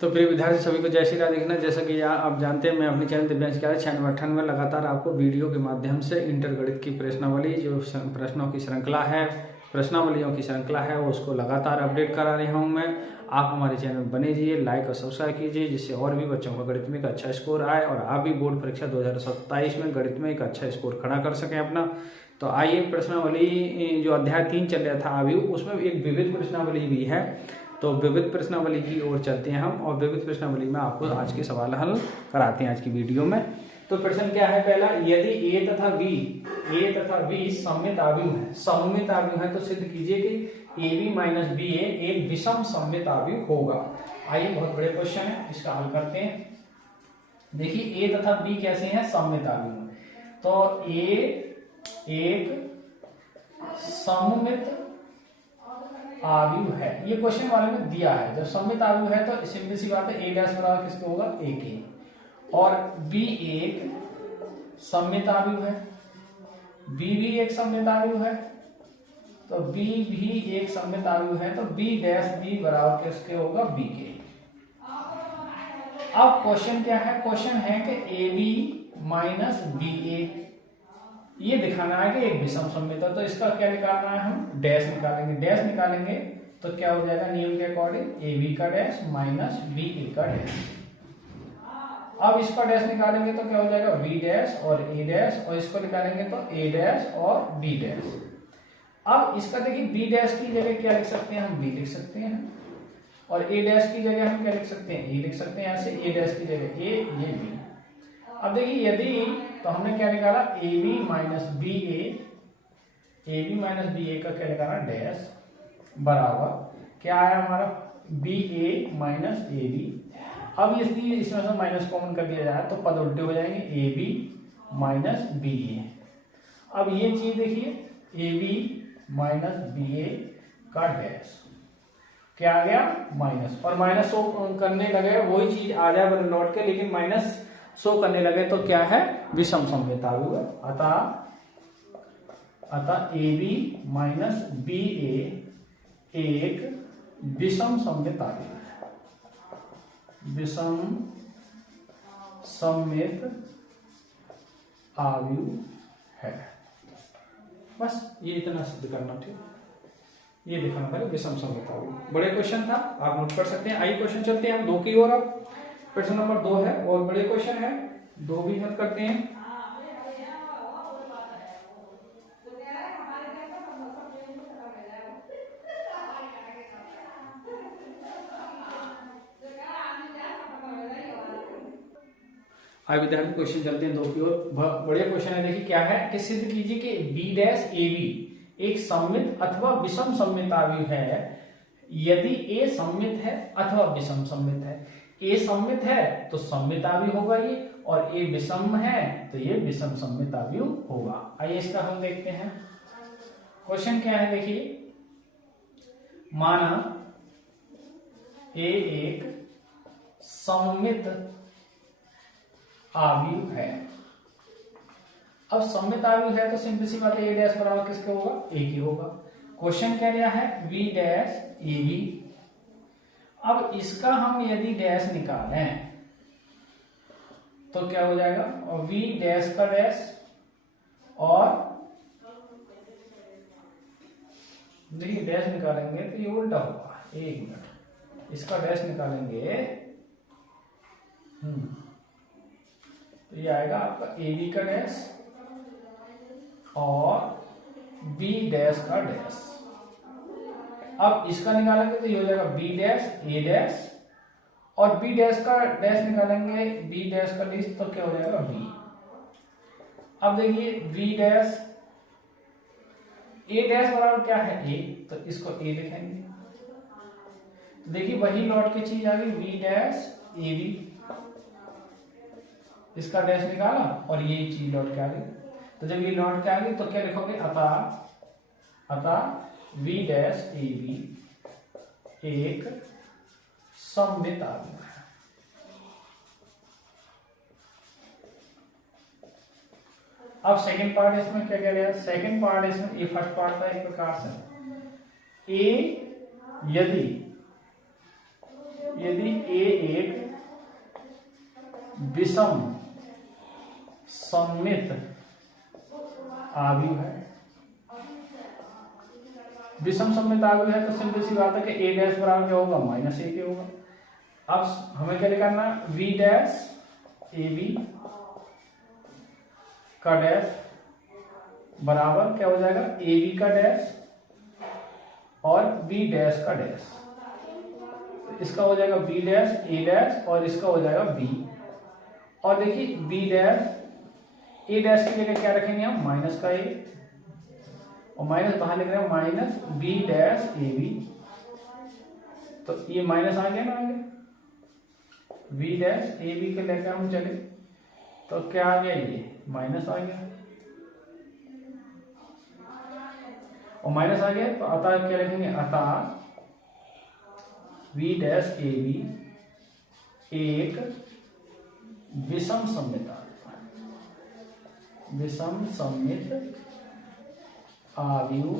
तो प्रिय विद्यार्थी सभी को जय श्री राधे। देखना जैसा कि आप जानते हैं मैं अपने चैनल दिव्यांश कार्य चैनल 98 में लगातार आपको वीडियो के माध्यम से इंटर गणित की प्रश्नावली जो प्रश्नों की श्रृंखला है, प्रश्नावलियों की श्रृंखला है, उसको लगातार अपडेट करा रहा हूं मैं। आप हमारे चैनल बने रहिए, लाइक और सब्सक्राइब कीजिए, जिससे और भी बच्चों का गणित में एक अच्छा स्कोर आए और आप भी बोर्ड परीक्षा 2027 में गणित में एक अच्छा स्कोर खड़ा कर सकें अपना। तो आइए प्रश्नावली जो अध्याय 3 चल रहा था अभी, उसमें एक विविध प्रश्नावली भी है, तो विविध प्रश्नावली की ओर चलते हैं हम और विविध प्रश्नावली में आपको आज के सवाल हल कराते हैं आज की वीडियो में। तो प्रश्न क्या है पहला, यदि ए तथा बी सममित आव्यूह है, सममित आव्यूह है तो सिद्ध कीजिए कि ए बी माइनस बी ए एक विषम सममित आव्यूह होगा। आइए बहुत बड़े क्वेश्चन है, इसका हल करते हैं। देखिए ए तथा बी कैसे हैं, सममित आव्यूह। तो ए एक सममित आव्यूह है, ये क्वेश्चन वाले में दिया है। जब सममित आव्यूह है तो सिंपल सी बात है, ए डैश बराबर किसको होगा, ए के। और बी एक सममित आव्यूह है, बी भी एक सममित आव्यूह है, तो बी भी एक सममित आव्यूह है, तो बी डैश बी बराबर किसके होगा, बी के। अब क्वेश्चन क्या है, क्वेश्चन है कि ए बी माइनस बी ए ये दिखाना है कि एक विषम सममित है। तो इसका क्या निकालना है, हम डैश निकालेंगे। डैश निकालेंगे तो क्या हो जाएगा, नियम के अकॉर्डिंग ए बी का डैश माइनस बी ए का डैश। अब इसका डैश निकालेंगे तो क्या हो जाएगा, बी डैश और ए डैश, और इसको निकालेंगे तो ए डैश और बी डैश। अब इसका देखिए बी डैश की जगह क्या लिख सकते हैं, हम बी लिख सकते हैं, और ए डैश की जगह हम क्या लिख सकते हैं, ए लिख सकते हैं। ऐसे ए डैश की जगह ए, ये बी। अब देखिए यदि तो हमने क्या निकाला, A B minus B A का क्या निकाला, डैश बराबर क्या आया हमारा, B A minus A B. अब इसलिए इसमें से माइनस कॉमन कर दिया जाए तो पद उल्टे हो जाएंगे, ए बी माइनस बी ए। अब ये चीज देखिए, ए बी माइनस बी ए का डैश क्या आ गया, माइनस, और माइनस शो करने लगे वही चीज आ जाए लौट के, लेकिन माइनस शो करने लगे तो क्या है, विषम सममित आव्यूह। अतः ए बी माइनस बी ए एक विषम सममित आव्यूह है, विषम सममित आव्यूह है। बस ये इतना सिद्ध करना, ठीक, ये दिखाना था विषम सममित आव्यूह। बड़े क्वेश्चन था, आप नोट कर सकते हैं। आइए क्वेश्चन चलते हैं हम 2 की ओर। अब प्रश्न नंबर 2 है और बड़े क्वेश्चन है, 2 भी हल करते हैं। आइए विद्यार्थी क्वेश्चन चलते हैं 2 की ओर। बड़े क्वेश्चन है, देखिए क्या है कि सिद्ध कीजिए कि बी डैश ए बी एक सममित अथवा विषम सममित आव्यूह है यदि ए सममित है अथवा विषम सममित है। ए सममित है तो सममित आव्यूह होगा ये, और ए विषम है तो ये विषम सममित आव्यूह होगा। आइए इसका हम देखते हैं। क्वेश्चन क्या है, देखिए माना ए एक सममित आव्यूह है। अब सममित आव्यूह है तो सिंपल सी बात है, ए डैश बराबर किसके होगा, ए की होगा। क्वेश्चन क्या दिया है, बी डैश ए बी। अब इसका हम यदि डैश निकालें तो क्या हो जाएगा, और वी डैश का डैश, और देखिए डैश निकालेंगे तो ये उल्टा होगा, एक मिनट, इसका डैश निकालेंगे तो ये आएगा आपका ए बी का डैश और बी डैश का डैश। अब इसका निकालेंगे तो ये हो जाएगा बी डैश ए डैश, और बी डैश का डैश निकालेंगे बी डैश का डैश तो क्या हो जाएगा, बी। अब देखिए बी डैश ए डैश बराबर क्या है, ए, तो इसको ए लिखेंगे। तो देखिए वही लौट की चीज आ गई, बी डैश ए बी, इसका डैश निकाला और ये चीज लौट के आ गई। तो जब ये लौट के आ गई तो क्या लिखोगे, अतः वी डैश ए बी एक सममित आव्यूह है। अब सेकंड पार्ट इसमें क्या कह रहा है, सेकंड पार्ट इसमें, ये फर्स्ट पार्ट था एक प्रकार से, ए यदि यदि ए एक विषम सममित आव्यूह है, विषम सममित आव्यूह है, तो सिंपल सी बात है कि ए डैश बराबर क्या होगा, माइनस ए के होगा। अब हमें क्या निकालना, वी डैश ए बी का डैश बराबर क्या हो जाएगा, ए बी का डैश और बी डैश का डैश। तो इसका हो जाएगा बी डैश ए डैश और इसका हो जाएगा बी। और देखिए बी डैश ए डैश की जगह क्या रखेंगे हम, माइनस का ए, और माइनस बाहर लिख रहे हैं minus B dash A B. तो ये माइनस आ गया ना आगे, बी डैश ए बी के लेकर हम चले तो क्या आ गया, ये माइनस आ गया, और माइनस आ गया तो अतः क्या लिखेंगे, अतः वी डैश ए बी एक विषम सममित आव्यूह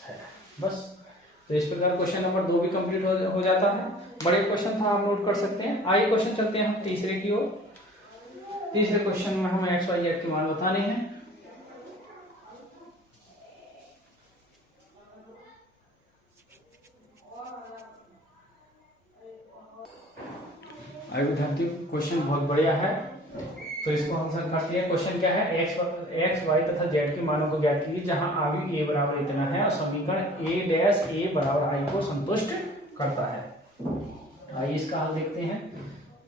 है। बस, तो इस प्रकार क्वेश्चन नंबर 2 भी कंप्लीट हो जाता है। बड़े क्वेश्चन था, आप नोट कर सकते हैं। आइए क्वेश्चन चलते हैं हम तीसरे की ओर। तीसरे क्वेश्चन में हमें एक्स वाई जेड के मान बताने हैं। आइए विद्यार्थी, क्वेश्चन बहुत बढ़िया है, तो इसको हम सर करते हैं। क्वेश्चन क्या है, एक्स वाई तथा जेड के मानों को ज्ञात कीजिए जहां आव्यूह ए बराबर इतना है और समीकरण ए डैश ए बराबर आई को संतुष्ट करता है। आइए इसका हल देखते हैं।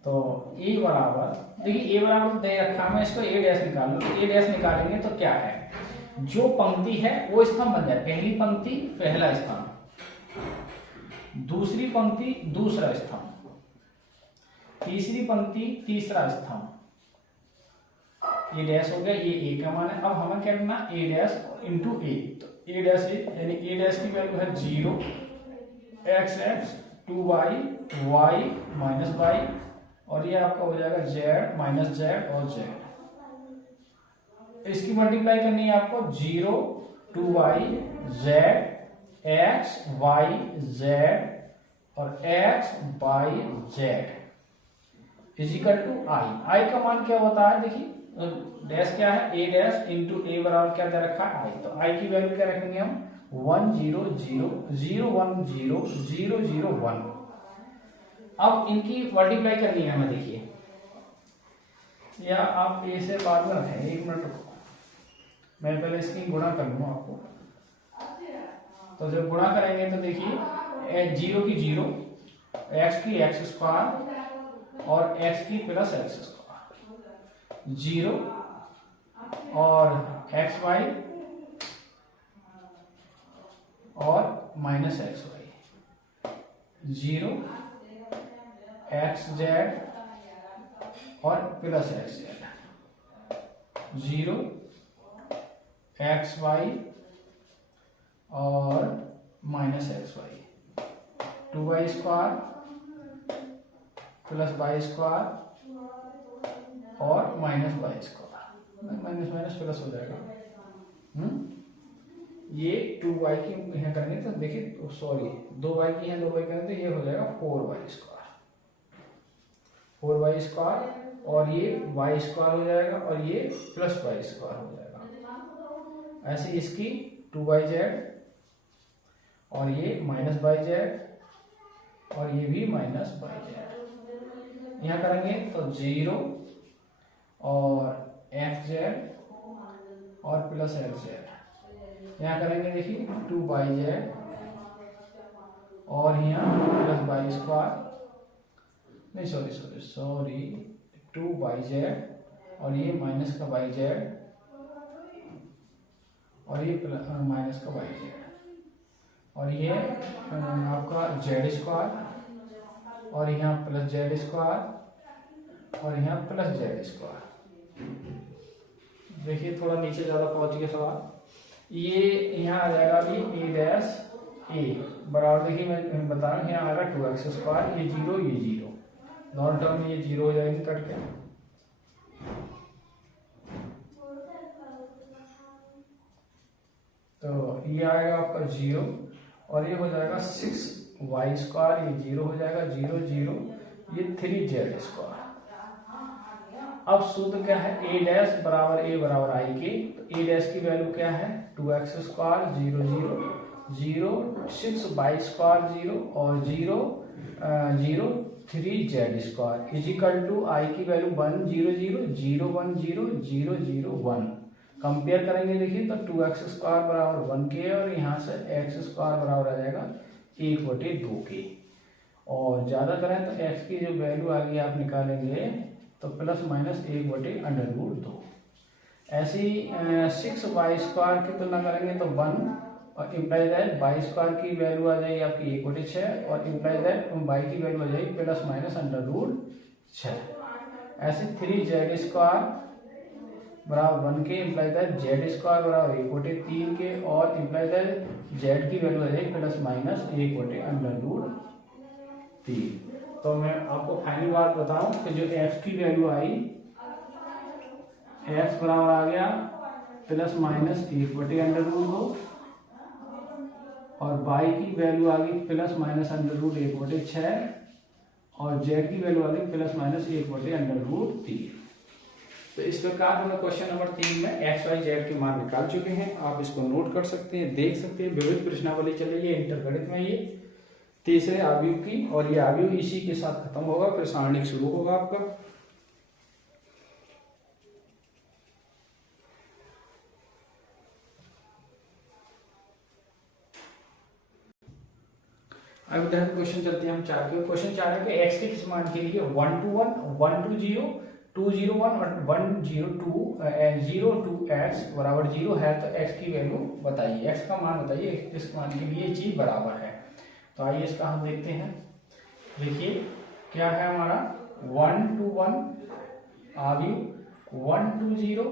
तो ए बराबर, देखिए ए बराबर दे रखा है, इसको ए डैश निकालना। तो ए डैश निकालेंगे तो क्या है, जो पंक्ति है वो स्तंभ बन जाए, पहली पंक्ति पहला स्तंभ, दूसरी पंक्ति दूसरा स्तंभ, तीसरी पंक्ति तीसरा स्तंभ, ये डैश हो गया, ये ए का मान है। अब हमें क्या करना, ए डैश इंटू ए, तो ए डैश यानी ए डैश की वैल्यू है 0, X X 2y y minus Y, और ये आपका हो जाएगा z माइनस जेड और z। इसकी मल्टीप्लाई करनी है आपको, 0 2y z x y z और x y z equal to I का मान क्या होता है, देखिए डैश क्या है, ए डैश इंटू ए बराबर क्या दे रखा है, आई। तो आई की वैल्यू क्या रखेंगे हम, 1 0 0 0 1 0 0 0 1। अब इनकी मल्टीप्लाई करनी है हमें, देखिए, या आप ए से बाद में रखें, 1 मिनट रुको, मैं पहले इसकी गुणा कर लूँ आपको। तो जब गुणा करेंगे तो देखिए 0 की 0, x की x स्क्वायर और x की प्लस x स्क्वायर, 0 और एक्स वाई और minus x y, 0 x z और plus x z, 0 x y और minus x y, 2y square plus y square और minus y square, minus minus plus हो जाएगा। ये 2y की यहाँ करेंगे तो देखिए, सॉरी 2y की यहाँ 2y करेंगे तो ये हो जाएगा 4y स्क्वायर, 4y स्क्वायर और ये y स्क्वायर हो जाएगा और ये प्लस y स्क्वायर हो जाएगा। ऐसे इसकी 2yz और ये माइनस yz और ये भी माइनस yz। यहाँ करेंगे तो 0 और xz और प्लस xz। यहाँ करेंगे देखिए 2yz और यहाँ प्लस y स्क्वायर, नहीं सॉरी 2yz और ये माइनस का yz और ये माइनस का yz और ये आपका z स्क्वायर और यहाँ प्लस z स्क्वायर और यहाँ प्लस z स्क्वायर। देखिए थोड़ा नीचे ज़्यादा पहुँच गया सवाल। ये यहाँ आ जाएगा अभी ए डैश ए बराबर, देखिए मैं बता रहा हूँ, यहाँ आएगा 2x स्क्वायर, ये 0 ये 0, दोनों टर्म में ये 0 हो जाएंगे कट के। तो ये आएगा आपका 0 और ये हो जाएगा 6 वाई स्क्वायर, ये 0 हो जाएगा, 0 0, ये 3z स्क्वायर। अब सूत्र क्या है, a डैश बराबर a बराबर आई के, तो a डैश की वैल्यू क्या है 2x स्क्वायर 0 0 0 6 वाई स्क्वायर 0 और 0 0 3z square is equal to I की वैल्यू 1 0 0 0 1 0 0 0 1। कंपेयर करेंगे देखिए तो 2x स्क्वायर बराबर 1 के और यहाँ से x स्क्वायर बराबर आ जाएगा 1/2 के। और ज़्यादा करें तो x की जो वैल्यू आ गई आप निकालेंगे तो प्लस माइनस 1/√2। ऐसे ही 6 वाई स्क्वायर की तुलना करेंगे तो 1 और इम्प्लाई दैट वाई स्क्वायर की वैल्यू आ जाएगी आपकी 1/6 और इम्प्लाई दैट वाई की वैल्यू आ जाएगी प्लस माइनस √6। ऐसे 3z स्क्वायर बराबर 1 के, इम्प्लाई दैट z स्क्वायर बराबर 1/3 के और इम्प्लाई दैट z की वैल्यू आ जाएगी प्लस माइनस 1/√3। तो मैं आपको फाइनल बात बताऊं कि जो f की वैल्यू आई, x बराबर आ गया प्लस माइनस 1/√2 और y की वैल्यू आ गई प्लस माइनस √1/6 और z की वैल्यू आ गई प्लस माइनस 1/√3। तो इस प्रकार हमने क्वेश्चन नंबर 3 में x, y, z के मान निकाल चुके हैं। आप इसको नोट कर सकते हैं, देख सकते हैं। विविध प्रश्नावली चल रही है इंटरगणित में, ये तीसरे आव्यूह की, और ये आव्यूह इसी के साथ खत्म होगा, फिर सारणिक शुरू होगा आपका। अब क्वेश्चन चलते हैं हम 4 के। क्वेश्चन 4 है कि x के किस मान के लिए 1 to 1 1 to 0 2 0 1 और 1 0 2 0 2 x बराबर 0 है तो x की वैल्यू बताइए, x का मान बताइए, किस मान के लिए चीज बराबर है। तो आइए इसका हम देखते हैं। देखिए क्या है हमारा 1 to 1 आव्यूह 1 to 0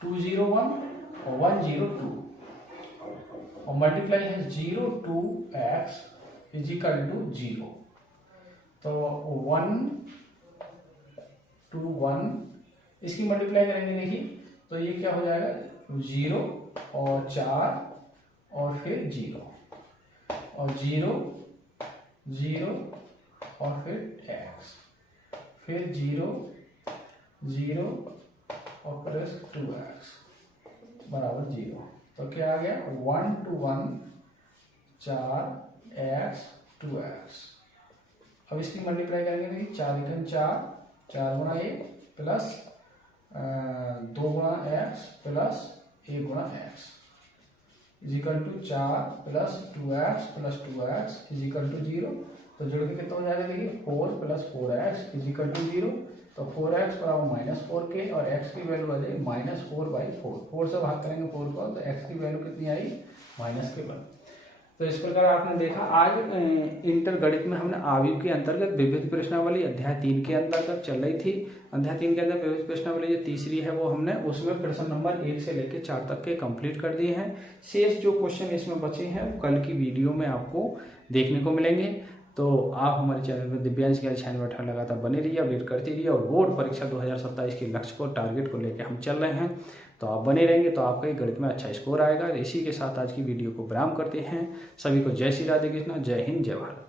2 0 1 और 1 0 2 और मल्टीप्लाई है 0 2 x इज इक्वल टू 0। तो 1 to 1 इसकी मल्टीप्लाई करेंगे देखिए तो ये क्या हो जाएगा 0 और 4 और फिर 0 और 0 0 और फिर x फिर 0 0 और प्लस 2x बराबर 0। तो क्या आ गया 1 to 1 4x 2x। अब इसकी मल्टीप्लाई करेंगे देखिए 4 4 4 गुणा 1 प्लस 2 गुणा x प्लस 1 गुणा x is equal to 4 plus 2x plus 2x is equal to 0। तो जोड़ के कितना हो जाएगा देखिए 4 plus 4x is equal to 0। तो 4x बराबर -4 के और x की वैल्यू आ जाएगी -4/4। 4 से भाग करेंगे 4 को तो x की वैल्यू कितनी आई -1। तो इस प्रकार आपने देखा आज इंटरगणित में हमने आव्यूह के अंतर्गत विविध प्रश्नावली अध्याय 3 के अंतर्गत चल रही थी। अध्याय 3 के अंदर विविध प्रश्नावली जो तीसरी है वो हमने उसमें प्रश्न नंबर 1 से लेकर 4 तक के कंप्लीट कर दिए हैं। शेष जो क्वेश्चन इसमें बचे हैं वो कल की वीडियो में आपको देखने को मिलेंगे। तो आप हमारे चैनल में दिव्यांश ज्ञान चैनल पर लगातार बने रहिए, अपडेट करते रहिए और बोर्ड परीक्षा 2027 के लक्ष्य को टारगेट को लेकर हम चल रहे हैं। तो आप बने रहेंगे तो आपका गणित में अच्छा स्कोर आएगा। इसी के साथ आज की वीडियो को विराम करते हैं। सभी को जय श्री राधे कृष्ण, जय हिंद, जय भारत।